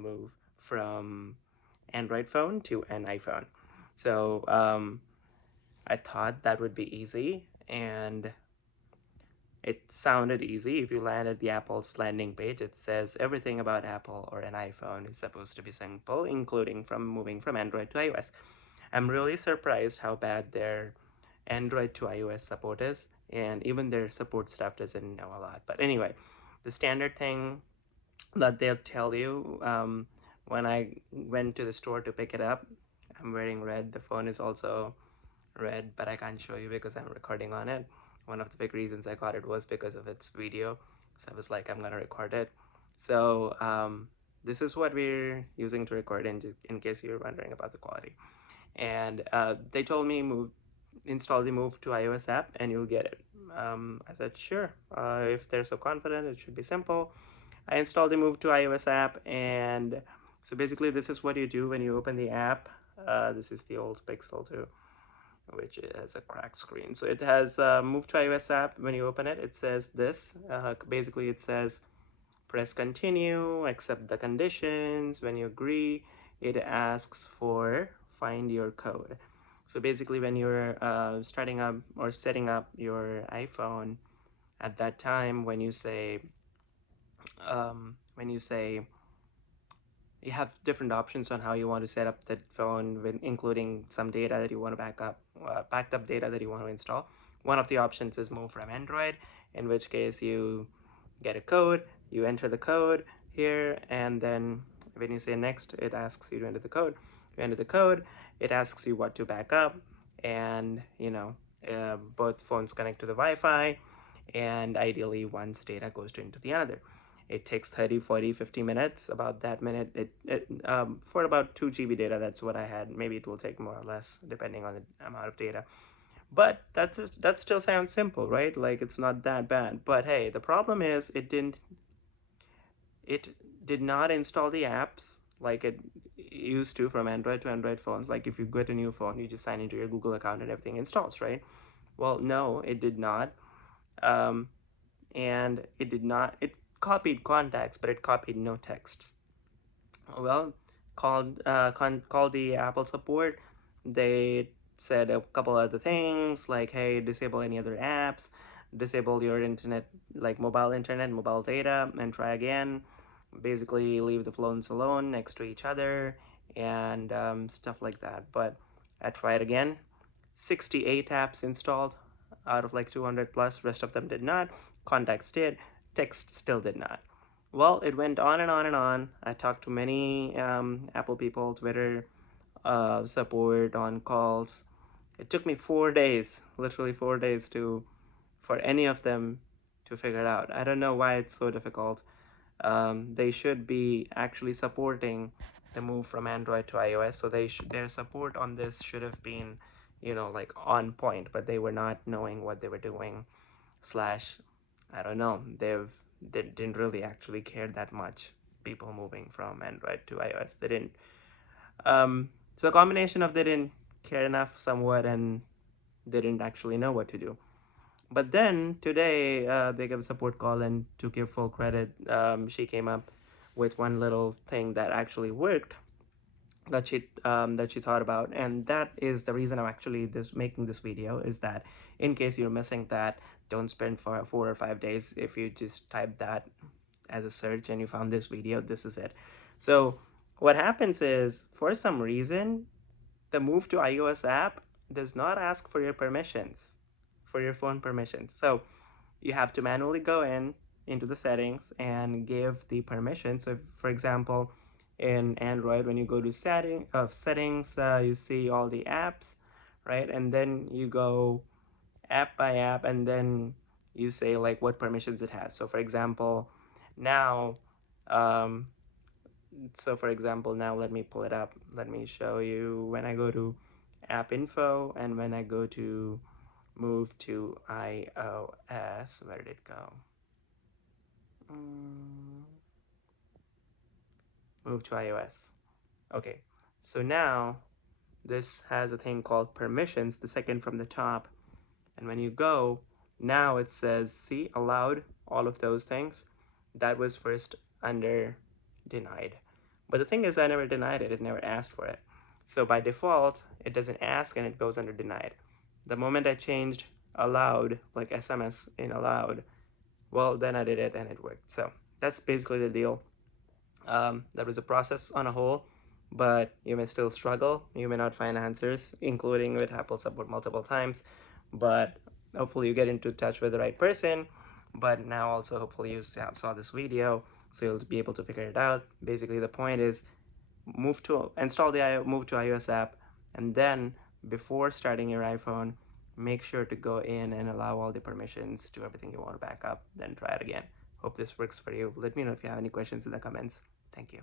move from Android phone to an iPhone. So I thought that would be easy, and it sounded easy. If you land at the Apple's landing page, it says everything about Apple or an iPhone is supposed to be simple, including from moving from Android to iOS. I'm really surprised how bad their Android to iOS support is, and even their support staff doesn't know a lot. But anyway, the standard thing that they'll tell you when I went to the store to pick it up, I'm wearing red. The phone is also red, but I can't show you because I'm recording on it. One of the big reasons I got it was because of its video. So I was like, I'm gonna record it. So this is what we're using to record in case you're wondering about the quality. And they told me install the Move to iOS app and you'll get it. I said, sure. If they're so confident, it should be simple. I installed the Move to iOS app, and so basically this is what you do when you open the app. This is the old Pixel 2, which has a cracked screen. So it has Move to iOS app. When you open it, it says this. Basically, it says press continue, accept the conditions. When you agree, it asks for find your code. So basically, when you're starting up or setting up your iPhone, at that time, when you say you have different options on how you want to set up that phone, with including some data that you want to backed up data that you want to install. One of the options is move from Android, in which case you get a code, you enter the code here, and then when you say next, it asks you to enter the code. You enter the code, it asks you what to back up, and both phones connect to the Wi-Fi, and ideally one's data goes into the other. It takes 30, 40, 50 minutes, about that minute. For about 2 GB data, that's what I had. Maybe it will take more or less depending on the amount of data. But that still sounds simple, right? Like it's not that bad. But hey, the problem is it did not install the apps like it used to from Android to Android phones. Like if you get a new phone, you just sign into your Google account and everything installs, right? Well, no, it did not. Um, and it copied contacts, but it copied no texts. Well, called the Apple support. They said a couple other things like, hey, disable any other apps, disable your internet, like mobile internet, mobile data, and try again. Basically leave the phones alone next to each other, and stuff like that. But I tried again. 68 apps installed out of like 200 plus. Rest of them did not. Contacts did. Text still did not. Well, it went on and on and on. I talked to many Apple people, Twitter support, on calls. It took me 4 days, literally 4 days, for any of them to figure it out. I don't know why it's so difficult. They should be actually supporting the move from Android to iOS, so their support on this should have been, like on point, but they were not knowing what they were doing. Slash, I don't know. They didn't really actually care that much. People moving from Android to iOS, they didn't. So a combination of they didn't care enough somewhat, and they didn't actually know what to do. But then today, they gave a support call and to give full credit, she came up with one little thing that actually worked, that she thought about, and that is the reason I'm actually making this video, is that in case you're missing that, don't spend for 4 or 5 days. If you just type that as a search and you found this video, this is it. So what happens is, for some reason, the Move to iOS app does not ask for your permissions, for your phone permissions. So you have to manually go into the settings and give the permission. So if, for example, in Android, when you go to settings, you see all the apps, right? And then you go app by app, and then you say like what permissions it has. So for example, now, um, now let me pull it up. Let me show you. When I go to app info and when I go to move to iOS, where did it go? Mm, Move to iOS. Okay, so now this has a thing called permissions, the second from the top. And when you go, now it says, see, allowed, all of those things. That was first under denied. But the thing is, I never denied it. It never asked for it. So by default, it doesn't ask and it goes under denied. The moment I changed allowed, like SMS in allowed, well, then I did it and it worked. So that's basically the deal. That was a process on a whole, but you may still struggle. You may not find answers, including with Apple support multiple times, but hopefully you get into touch with the right person. But now also hopefully you saw this video, so you'll be able to figure it out. Basically, the point is move to iOS app, and then before starting your iPhone, make sure to go in and allow all the permissions to everything you want to back up, then try it again. Hope this works for you. Let me know if you have any questions in the comments. Thank you.